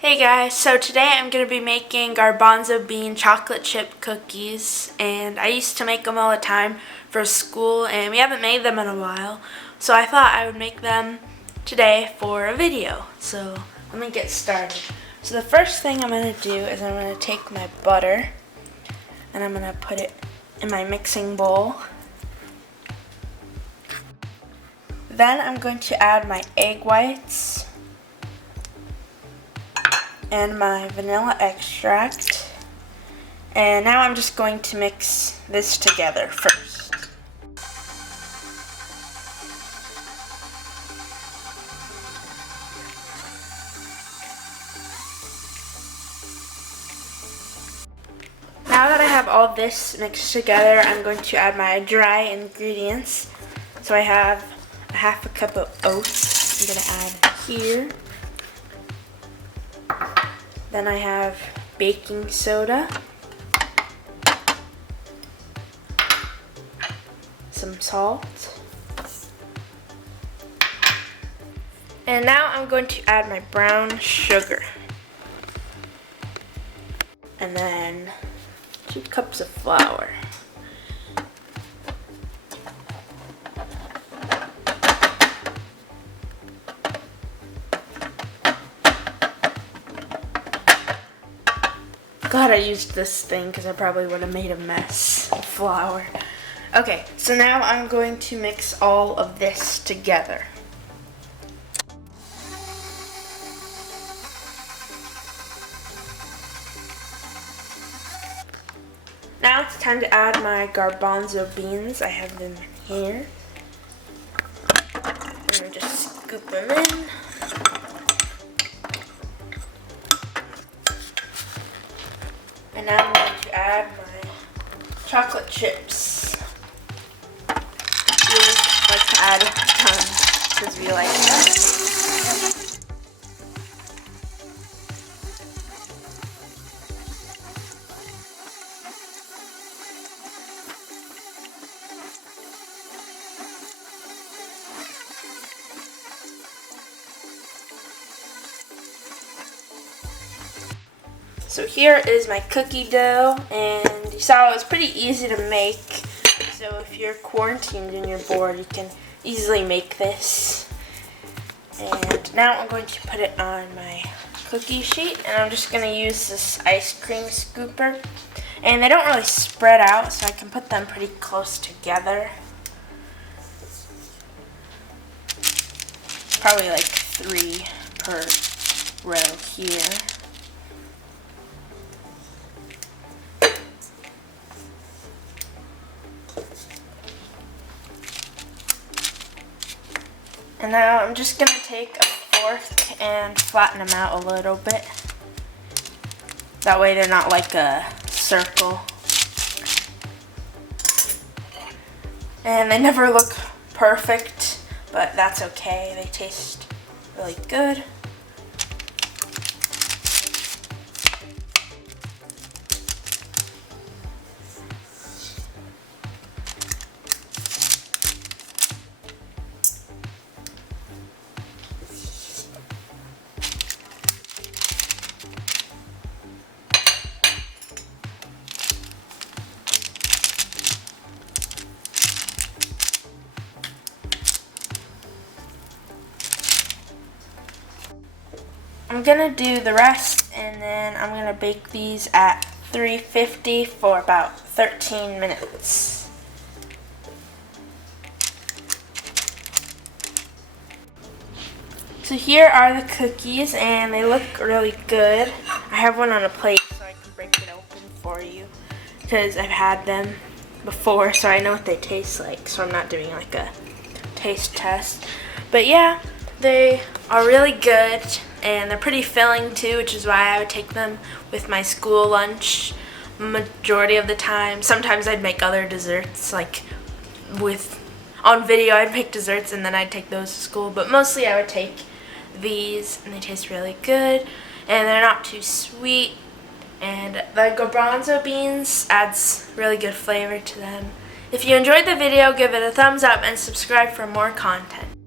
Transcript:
Hey guys, so today I'm going to be making garbanzo bean chocolate chip cookies, and I used to make them all the time for school and we haven't made them in a while, so I thought I would make them today for a video. So let me get started. So the first thing I'm going to do is I'm going to take my butter and I'm going to put it in my mixing bowl. Then I'm going to add my egg whites and my vanilla extract, and now I'm just going to mix this together first. Now that I have all this mixed together, I'm going to add my dry ingredients. So I have a half a cup of oats I'm going to add here. Then I have baking soda, some salt, and now I'm going to add my brown sugar, and then 2 cups of flour. Glad I used this thing because I probably would have made a mess of flour. Okay, so now I'm going to mix all of this together. Now it's time to add my garbanzo beans. I have them here. I'm going to just scoop them in. And now I'm going to add my chocolate chips. We like to add a ton because we like that. So here is my cookie dough, and you saw it was pretty easy to make. So if you're quarantined and you're bored, you can easily make this. And now I'm going to put it on my cookie sheet, and I'm just going to use this ice cream scooper. And they don't really spread out, so I can put them pretty close together. Probably like 3 per row here. And now I'm just going to take a fork and flatten them out a little bit. That way they're not like a circle. And they never look perfect, but that's okay. They taste really good. I'm gonna do the rest, and then I'm gonna bake these at 350 for about 13 minutes. So here are the cookies, and they look really good. I have one on a plate so I can break it open for you because I've had them before, so I know what they taste like, so I'm not doing like a taste test. But yeah, they are really good, and they're pretty filling too, which is why I would take them with my school lunch majority of the time. Sometimes I'd make other desserts, like on video I'd make desserts and then I'd take those to school, but mostly I would take these, and they taste really good, and they're not too sweet, and the garbanzo beans adds really good flavor to them. If you enjoyed the video, give it a thumbs up and subscribe for more content.